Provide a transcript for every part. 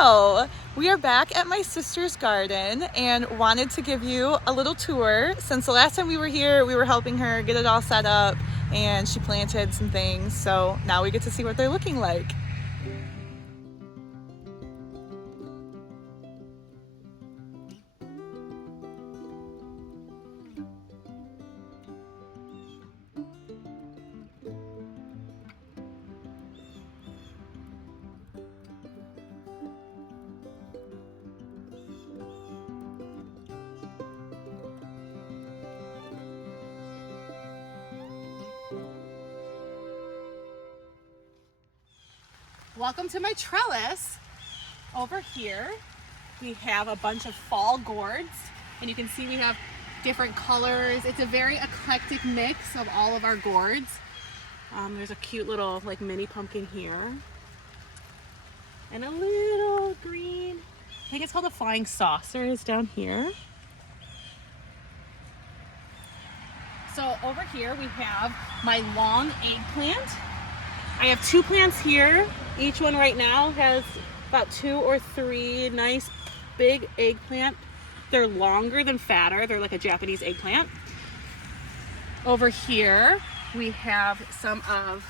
So we are back at my sister's garden and wanted to give you a little tour. Since the last time we were here, we were helping her get it all set up and she planted some things. So now we get to see what they're looking like. Welcome to my trellis. Over here we have a bunch of fall gourds, and you can see we have different colors. It's a very eclectic mix of all of our gourds. There's a cute little like mini pumpkin here and a little green, I think it's called a flying saucer, is down here. So over here we have my long eggplant. I have two plants here. Each one right now has about 2 or 3 nice big eggplant. They're longer than fatter. They're like a Japanese eggplant. Over here, we have some of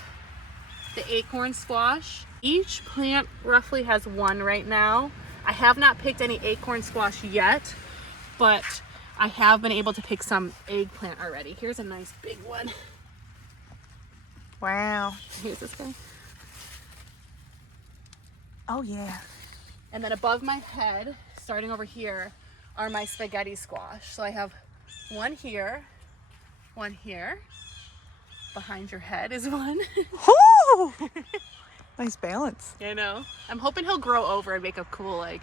the acorn squash. Each plant roughly has 1 right now. I have not picked any acorn squash yet, but I have been able to pick some eggplant already. Here's a nice big one. Wow. Here's this guy. Oh yeah. And then above my head, starting over here, are my spaghetti squash. So I have 1 here, 1 here. Behind your head is 1. Woo! Nice balance. I know. I'm hoping he'll grow over and make a cool like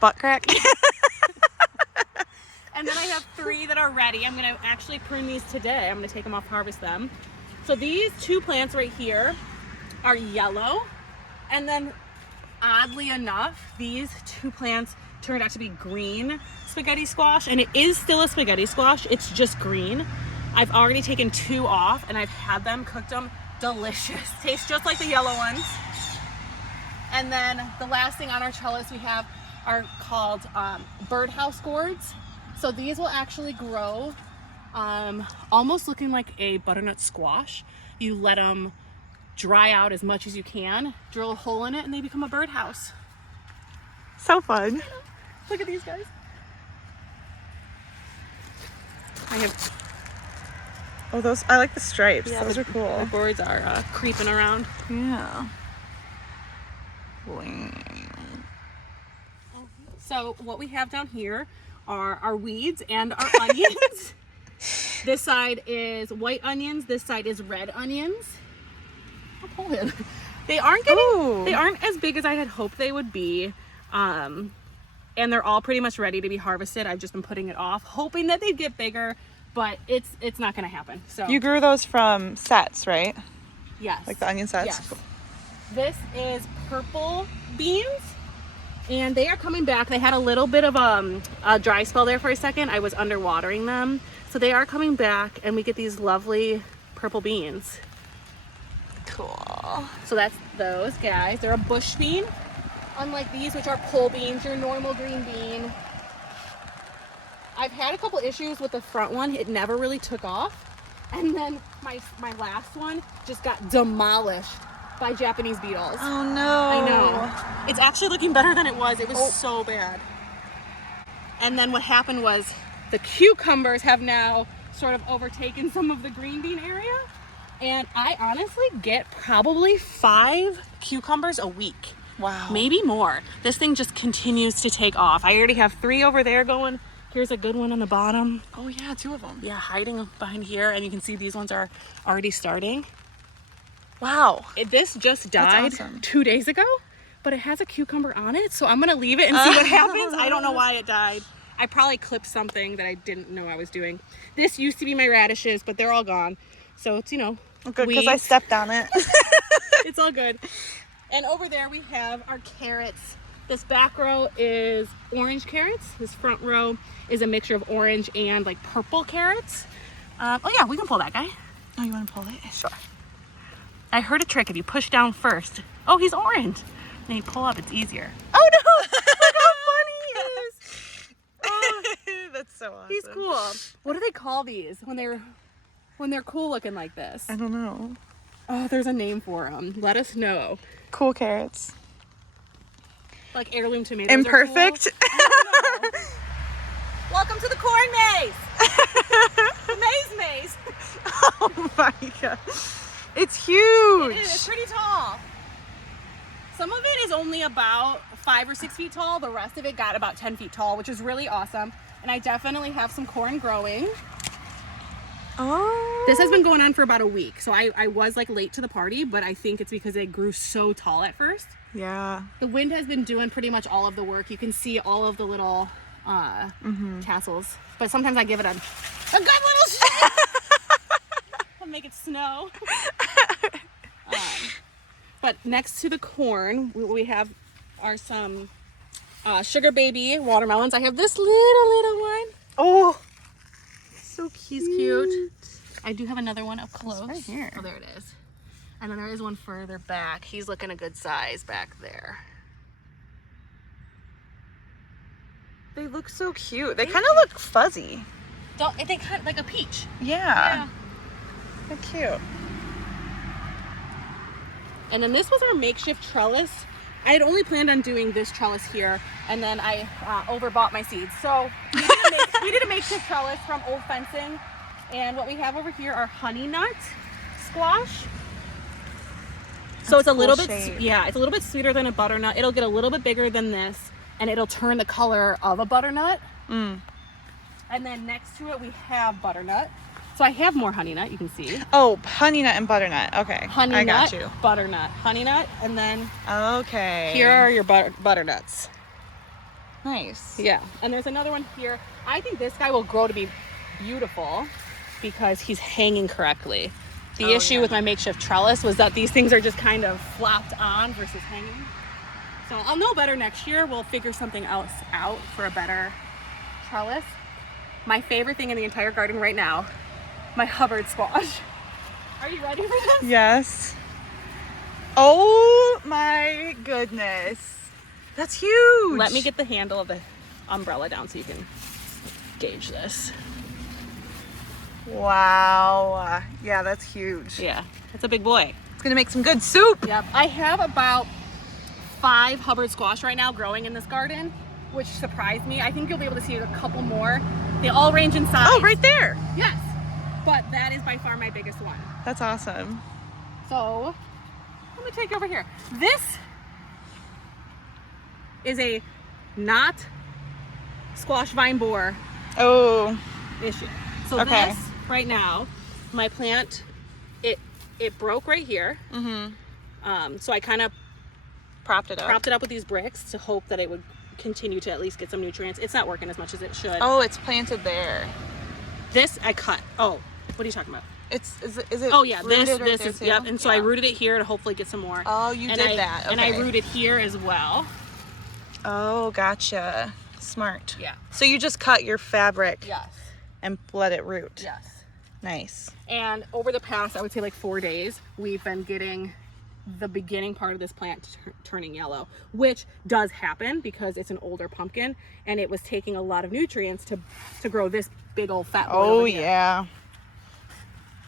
butt crack. And then I have 3 that are ready. I'm gonna actually prune these today. I'm gonna take them off, harvest them. So these 2 plants right here are yellow, and then oddly enough, these 2 plants turned out to be green spaghetti squash, and it is still a spaghetti squash, it's just green. I've already taken 2 off and I've had them, cooked them, delicious. Tastes just like the yellow ones. And then the last thing on our trellis we have are called birdhouse gourds. So these will actually grow almost looking like a butternut squash. You let them dry out as much as you can, drill a hole in it, and they become a birdhouse. So fun. Look at these guys. Oh, those, I like the stripes. Yeah, those are cool. The gourds are creeping around. Yeah. So what we have down here are our weeds and our onions. This side is white onions. This side is red onions. I'll pull him. They aren't as big as I had hoped they would be. And they're all pretty much ready to be harvested. I've just been putting it off, hoping that they'd get bigger, but it's not gonna happen. So you grew those from sets, right? Yes. Like the onion sets? Yes. This is purple beans, and they are coming back. They had a little bit of a dry spell there for a second. I was underwatering them. So they are coming back, and we get these lovely purple beans. Cool. So that's those guys. They're a bush bean, unlike these, which are pole beans, your normal green bean. I've had a couple issues with the front one. It never really took off. And then my last one just got demolished by Japanese beetles. Oh no. I know. It's actually looking better than it was. It was so bad. And then what happened was the cucumbers have now sort of overtaken some of the green bean area. And I honestly get probably 5 cucumbers a week. Wow. Maybe more. This thing just continues to take off. I already have 3 over there going. Here's a good one on the bottom. Oh yeah, 2 of them. Yeah, hiding behind here. And you can see these ones are already starting. Wow. This just died awesome. 2 days ago, but it has a cucumber on it. So I'm going to leave it and see what happens. I don't know why it died. I probably clipped something that I didn't know I was doing. This used to be my radishes, but they're all gone. So it's, you know, good, because I stepped on it. It's all good. And over there we have our carrots. This back row is orange carrots. This front row is a mixture of orange and like purple carrots. Oh yeah, we can pull that guy. Oh, you want to pull it? Sure. I heard a trick. If you push down first. Oh, he's orange. Then you pull up, it's easier. Oh no! so awesome. He's cool. What do they call these when they're cool looking like this? I don't know. Oh, there's a name for them. Let us know. Cool carrots. Like heirloom tomatoes. Imperfect. I don't know. Welcome to the corn maze. The maze. Oh my god. It's huge. It is. It's pretty tall. Some of it is only about 5 or 6 feet tall. The rest of it got about 10 feet tall, which is really awesome. And I definitely have some corn growing. Oh. This has been going on for about a week. So I was like late to the party, but I think it's because it grew so tall at first. Yeah. The wind has been doing pretty much all of the work. You can see all of the little tassels. But sometimes I give it a good little shake. I'll make it snow. But next to the corn, we have are some sugar baby watermelons. I have this little one. Oh. So He's cute. I do have another one up close. right here. Oh, there it is. And then there is one further back. He's looking a good size back there. They look so cute. They kind of look fuzzy. They kind of like a peach. Yeah. They're cute. And then this was our makeshift trellis. I had only planned on doing this trellis here, and then I overbought my seeds. So we did a makeshift trellis from old fencing. And what we have over here are honey nut squash. So it's a little bit, it's a little bit sweeter than a butternut. It'll get a little bit bigger than this, and it'll turn the color of a butternut. And then next to it, we have butternut. So I have more honey nut, you can see. Oh, honey nut and butternut. Okay. Honey I nut, got you. butternut, honey nut, and then Okay. here are your butternuts. Nice. Yeah, and there's another one here. I think this guy will grow to be beautiful because he's hanging correctly. The issue with my makeshift trellis was that these things are just kind of flopped on versus hanging. So I'll know better next year. We'll figure something else out for a better trellis. My favorite thing in the entire garden right now, my Hubbard squash. Are you ready for this? Yes. Oh my goodness. That's huge. Let me get the handle of the umbrella down so you can gauge this. Wow. Yeah, that's huge. Yeah, it's a big boy. It's gonna make some good soup. Yep. I have about 5 Hubbard squash right now growing in this garden, which surprised me. I think you'll be able to see a couple more. They all range in size. Oh, right there. Yes. But that is by far my biggest one. That's awesome. So, let me take you over here. This is a not squash vine borer Oh. issue. So Okay. this right now, my plant, it broke right here. So I kind of Propped it up. with these bricks to hope that it would continue to at least get some nutrients. It's not working as much as it should. Oh, it's planted there. This I cut. Oh, what are you talking about? Is it Oh yeah, rooted this right there is too? yep. And so I Yeah. rooted it here to hopefully get some more. Oh, you and did that. Okay. And I rooted here as well. Oh, gotcha. Smart. Yeah. So you just cut your fabric Yes. and let it root. Yes. Nice. And over the past, I would say like 4 days, we've been getting the beginning part of this plant turning yellow, which does happen because it's an older pumpkin and it was taking a lot of nutrients to grow this big old fat boy Oh, over here. yeah.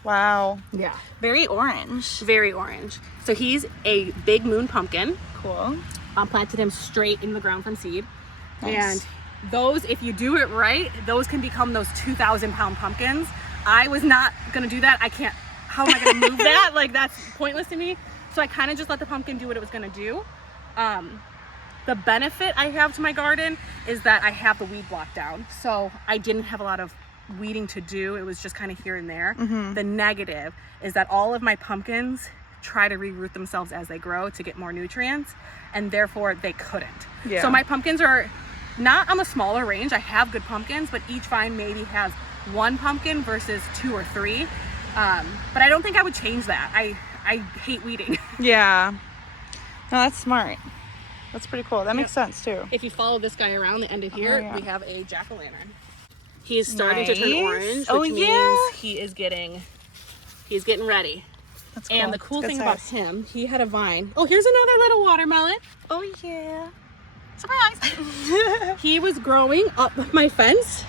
Wow. Yeah. Very orange. Very orange. So he's a big moon pumpkin. Cool. Planted him straight in the ground from seed. Nice. And those, if you do it right, those can become those 2,000-pound pumpkins. I was not gonna do that. I can't, how am I gonna move that? Like, that's pointless to me. So I kind of just let the pumpkin do what it was gonna do. The benefit I have to my garden is that I have the weed block down. So I didn't have a lot of weeding to do. It was just kind of here and there. The negative is that all of my pumpkins try to reroot themselves as they grow to get more nutrients, and therefore they couldn't. Yeah. So my pumpkins are not on the smaller range. I have good pumpkins, but each vine maybe has 1 pumpkin versus 2 or 3. But I don't think I would change that. I hate weeding. Yeah. No, that's smart. That's pretty cool. That makes sense too. If you follow this guy around the end of here, yeah. we have a jack-o'-lantern. He is starting to turn Nice. orange, Oh, which yeah. means he's getting ready. That's cool. And the cool Good thing about size. him, he had a vine. Oh, here's another little watermelon. Oh, yeah. Surprise! He was growing up my fence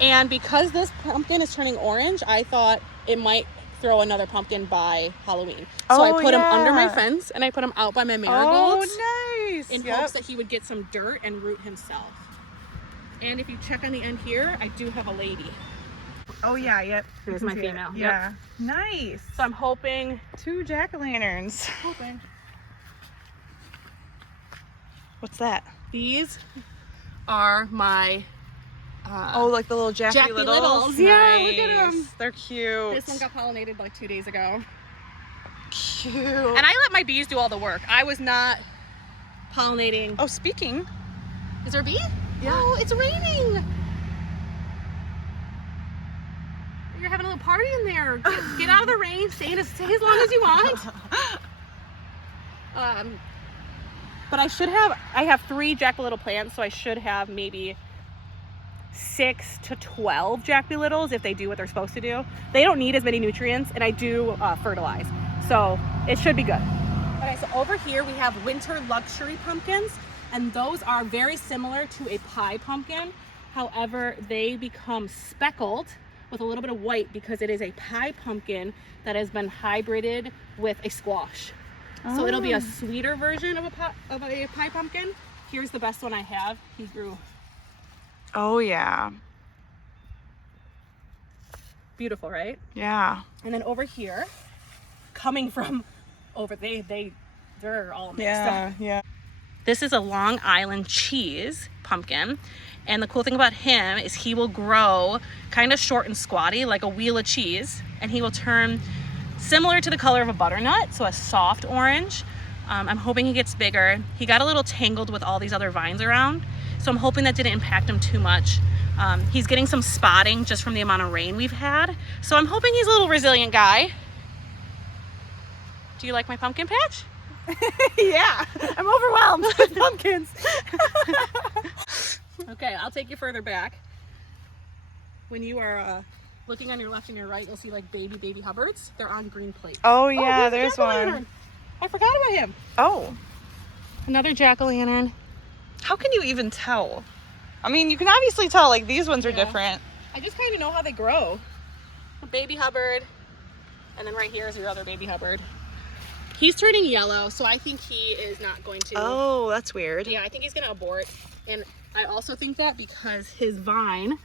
And because this pumpkin is turning orange, I thought it might throw another pumpkin by Halloween. So I put him under my fence and I put him out by my marigolds. Oh, nice. In hopes that he would get some dirt and root himself. And if you check on the end here, I do have a lady. Oh yeah, yep. Here's my female. Yeah. Yep. Nice. So I'm hoping. 2 jack-o'-lanterns. Hoping. What's that? These are my. Oh, like the little Jacky Littles? Yeah, look at them. They're cute. This one got pollinated like 2 days ago. Cute. And I let my bees do all the work. I was not pollinating. Oh, speaking. Is there a bee? Yeah. Oh, it's raining. You're having a little party in there. Get out of the rain. Stay as long as you want. But I have 3 jack-o'-lantern plants, so I should have maybe 6 to 12 jack-o'-lanterns if they do what they're supposed to do. They don't need as many nutrients, and I do fertilize, so it should be good. Okay, so over here we have winter luxury pumpkins, and those are very similar to a pie pumpkin. However, they become speckled with a little bit of white because it is a pie pumpkin that has been hybrided with a squash. So it'll be a sweeter version of a pie pumpkin. Here's the best one I have. He grew. Oh yeah. Beautiful, right? Yeah. And then over here, coming from over, they're all mixed up. Yeah. This is a Long Island cheese pumpkin. And the cool thing about him is he will grow kind of short and squatty like a wheel of cheese. And he will turn similar to the color of a butternut, so a soft orange. I'm hoping he gets bigger. He got a little tangled with all these other vines around, so I'm hoping that didn't impact him too much. He's getting some spotting just from the amount of rain we've had, so I'm hoping he's a little resilient guy. Do you like my pumpkin patch? Yeah, I'm overwhelmed with pumpkins. Okay, I'll take you further back. When you are looking on your left and your right, you'll see like baby Hubbards. They're on green plates. Oh yeah, there's one. I forgot about him. Oh. Another jack-o'-lantern. How can you even tell? I mean, you can obviously tell, like, these ones are different. I just kind of know how they grow. A baby Hubbard, and then right here is your other baby Hubbard. He's turning yellow, so I think he is not going to. Oh, that's weird. Yeah, I think he's going to abort. And I also think that because his vine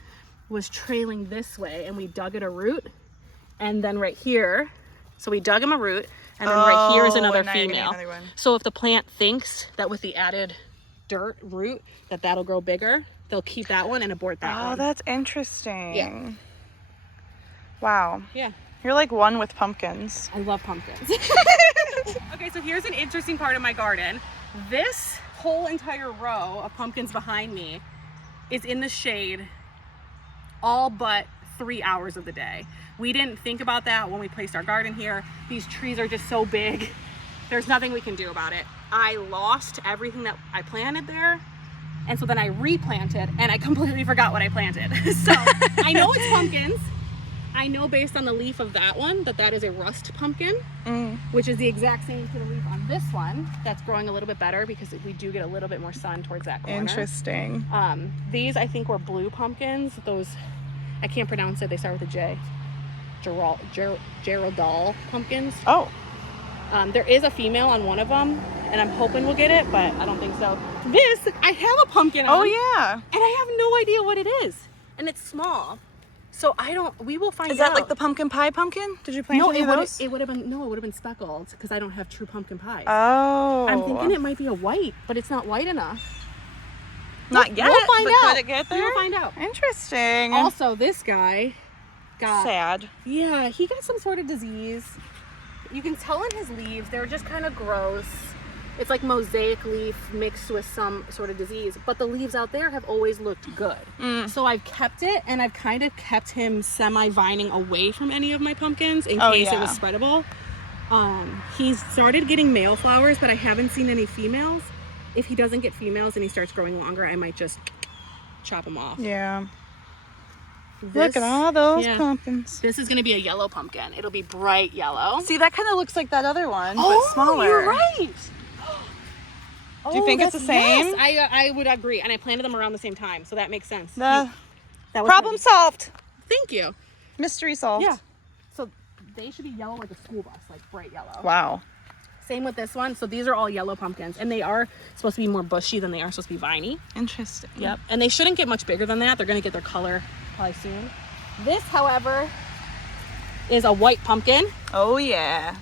was trailing this way, and we dug it a root, and then right here, so we dug him a root, and then right here is another female. So if the plant thinks that with the added dirt root that that'll grow bigger, they'll keep that one and abort that one. Oh, that's interesting. Yeah. Wow. Yeah. You're like one with pumpkins. I love pumpkins. Okay, so here's an interesting part of my garden. This whole entire row of pumpkins behind me is in the shade all but 3 hours of the day. We didn't think about that when we placed our garden here. These trees are just so big. There's nothing we can do about it. I lost everything that I planted there. And so then I replanted and I completely forgot what I planted. So I know it's pumpkins. I know based on the leaf of that one that is a rust pumpkin, which is the exact same to the leaf on this one. That's growing a little bit better because we do get a little bit more sun towards that corner. Interesting. These I think were blue pumpkins. Those, I can't pronounce it. They start with a J. Geraldal pumpkins. Oh. There is a female on one of them, and I'm hoping we'll get it, but I don't think so. This, I have a pumpkin on. Oh yeah. And I have no idea what it is. And it's small. So we will find out. Is that like the pumpkin pie pumpkin? Did you plant any of those? It would have been speckled because I don't have true pumpkin pies. Oh. I'm thinking it might be a white, but it's not white enough. Not yet. We'll find out. Could it get there? We'll find out. Interesting. Also, this guy got sad. Yeah, he got some sort of disease. You can tell in his leaves, they're just kind of gross. It's like mosaic leaf mixed with some sort of disease, but the leaves out there have always looked good. So I've kept it, and I've kind of kept him semi-vining away from any of my pumpkins in case it was spreadable. He's started getting male flowers, but I haven't seen any females. If he doesn't get females and he starts growing longer, I might just chop him off. Yeah. Look at all those pumpkins. This is going to be a yellow pumpkin. It'll be bright yellow. See, that kind of looks like that other one, but smaller. You're right. Do you think it's the same? Yes, I would agree, and I planted them around the same time, so that makes sense. That was Problem solved. Thank you. Mystery solved. Yeah. So they should be yellow like a school bus, like bright yellow. Wow. Same with this one. So these are all yellow pumpkins, and they are supposed to be more bushy than they are supposed to be viney. Interesting. Yep. And they shouldn't get much bigger than that. They're going to get their color probably soon. This, however, is a white pumpkin. Oh yeah.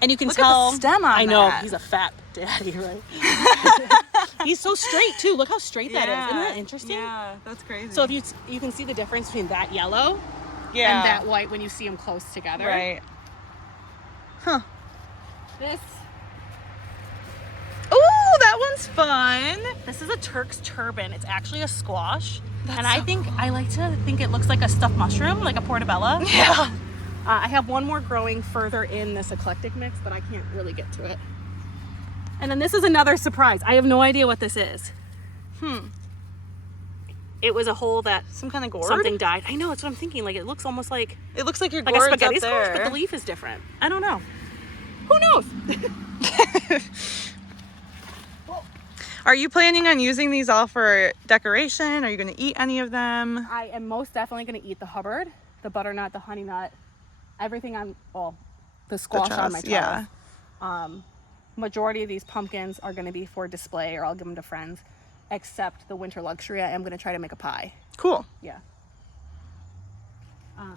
And you can Look tell. at the stem on I know. that. He's a fat daddy, right? He's so straight, too. Look how straight that is. Isn't that interesting? Yeah, that's crazy. So if you can see the difference between that yellow yeah. and that white when you see them close together. Right. Huh. This Ooh, that one's fun. This is a Turk's turban. It's actually a squash. That's and so I like to think it looks like a stuffed mushroom, like a portobello. Yeah. I have one more growing further in this eclectic mix, but I can't really get to it. And then this is another surprise. I have no idea what this is. It was a hole that Some kind of gourd? something died. I know, that's what I'm thinking. Like, it looks almost like It looks like your a gourd's spaghetti up there. squash, but the leaf is different. I don't know. Who knows? Are you planning on using these all for decoration? Are you going to eat any of them? I am most definitely going to eat the Hubbard, the butternut, the honey nut, everything on, well, the squash on my trellis, trellis. yeah. Majority of these pumpkins are going to be for display, or I'll give them to friends, except the winter luxury. I am going to try to make a pie. Cool. Yeah.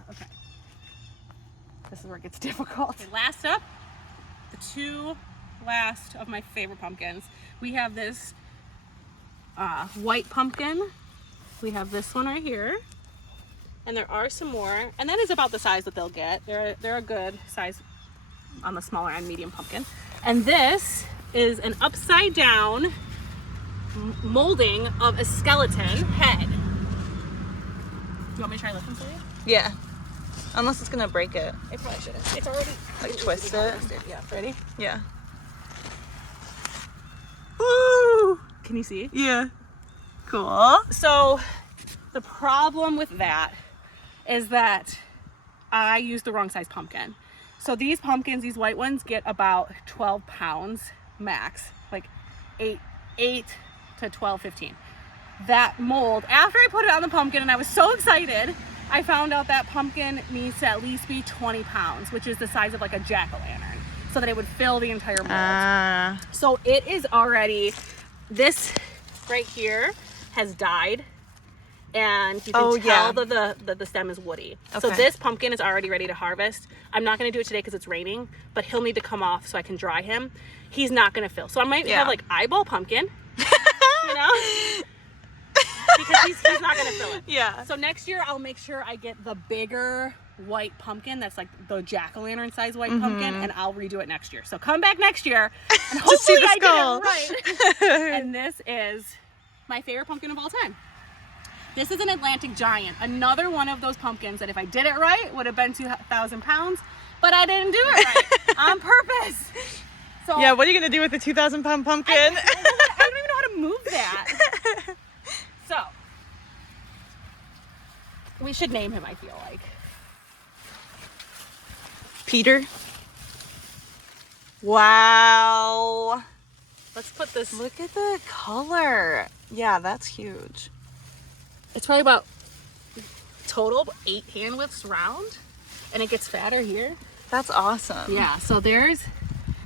Okay. This is where it gets difficult. Okay, last up, the two last of my favorite pumpkins. We have this white pumpkin. We have this one right here. And there are some more. And that is about the size that they'll get. They're a good size on the smaller end, medium pumpkin. And this is an upside down molding of a skeleton head. You want me to try lifting for you? Yeah. Unless it's going to break it. It probably shouldn't. It's already Like twist it. Yeah, ready? Yeah. Woo! Can you see? Yeah. Cool. So the problem with that is that I used the wrong size pumpkin. So these pumpkins, these white ones, get about 12 pounds max, like 8 to 12, 15. That mold, after I put it on the pumpkin and I was so excited, I found out that pumpkin needs to at least be 20 pounds, which is the size of like a jack-o'-lantern, so that it would fill the entire mold. So it is already, this right here has died, and you can tell that the stem is woody. So Okay. this pumpkin is already ready to harvest. I'm not going to do it today because it's raining, but he'll need to come off so I can dry him. He's not going to fill. So I might have like eyeball pumpkin, you know? Because he's not going to fill it. Yeah. So next year I'll make sure I get the bigger white pumpkin that's like the jack-o'-lantern size white pumpkin, and I'll redo it next year. So come back next year and To see hopefully the I skull. get it right. And this is my favorite pumpkin of all time. This is an Atlantic Giant, another one of those pumpkins that if I did it right would have been 2,000 pounds, but I didn't do it right on purpose. So Yeah, what are you going to do with the 2,000-pound pumpkin? I don't even know how to move that. So we should name him, I feel like. Peter. Wow. Let's put this. Look at the color. Yeah, that's huge. It's probably about total 8 hand widths round, and it gets fatter here. That's awesome. Yeah, so there's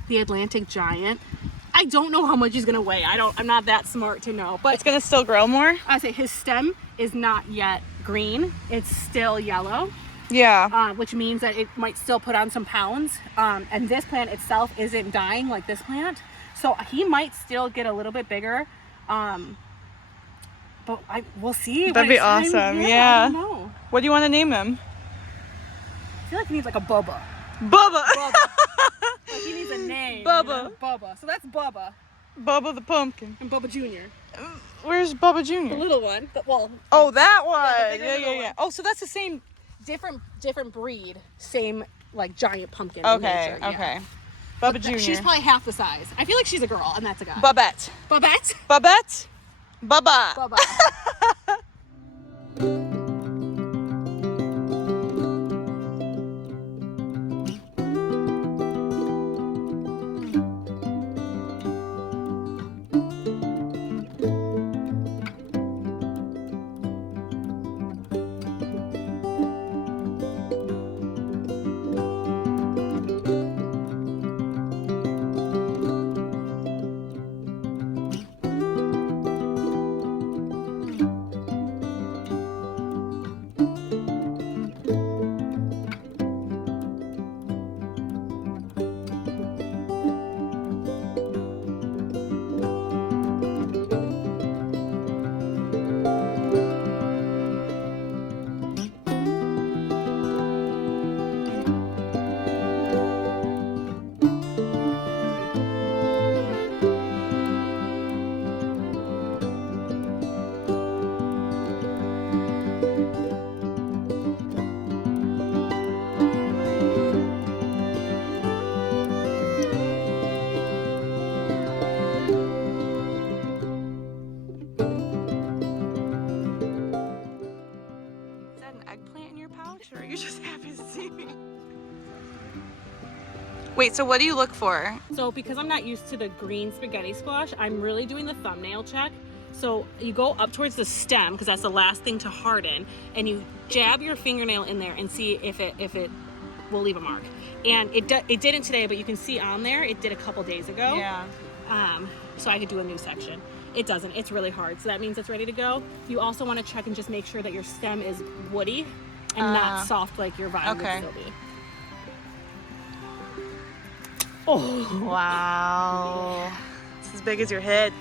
the Atlantic Giant. I don't know how much he's gonna weigh. I'm not that smart to know, but It's going to still grow more? I say his stem is not yet green. It's still yellow, Yeah. which means that it might still put on some pounds. And this plant itself isn't dying like this plant, so he might still get a little bit bigger. But we'll see. That'd be awesome, yeah. I don't know. What do you want to name him? I feel like he needs like a Bubba. Bubba. Bubba. Like he needs a name. Bubba. You know? Bubba. So that's Bubba. Bubba the pumpkin. And Bubba Jr. Where's Bubba The Jr.? little one. Well, Oh, that one. the bigger Yeah, little yeah, yeah. one. Oh, so that's the same. different breed. Same like giant pumpkin. in Okay, nature, yeah. okay. Bubba Jr. She's probably half the size. I feel like she's a girl and that's a guy. Babette. Babette. Babette? Bubba. Bubba. Wait, so what do you look for? So because I'm not used to the green spaghetti squash, I'm really doing the thumbnail check. So you go up towards the stem because that's the last thing to harden, and you jab your fingernail in there and see if it will leave a mark. And it didn't today, but you can see on there it did a couple days ago. Yeah. So I could do a new section. It doesn't. It's really hard. So that means it's ready to go. You also want to check and just make sure that your stem is woody and not soft like your vine would still be. Oh, wow. It's as big as your head.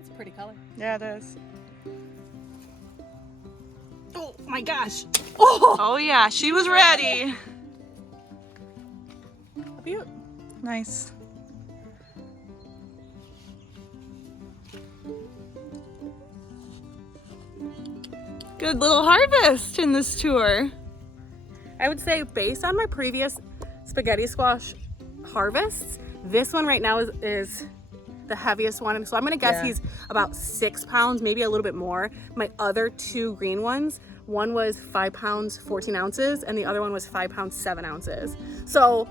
it's a pretty color. Yeah, it is. Oh my gosh. Oh yeah, she was ready. Cute. Nice. Good little harvest in this tour. I would say based on my previous spaghetti squash harvests, this one right now is the heaviest one. So I'm gonna guess he's about 6 pounds, maybe a little bit more. My other two green ones, one was 5 pounds, 14 ounces, and the other one was 5 pounds, 7 ounces. So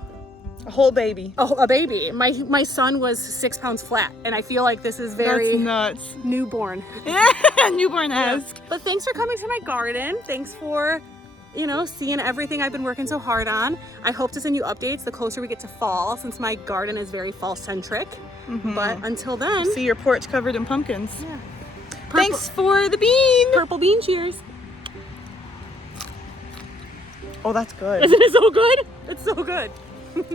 A whole baby. oh, a baby. My son was 6 pounds flat, and I feel like this is very That's nuts. newborn. Yeah, newborn-esque. But thanks for coming to my garden. Thanks for, seeing everything I've been working so hard on. I hope to send you updates the closer we get to fall, since my garden is very fall-centric. But until then, See your porch covered in pumpkins. yeah. Thanks for the bean. Purple bean cheers. Oh, that's good. Isn't it so good? It's so good.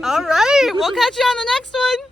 All right, we'll catch you on the next one.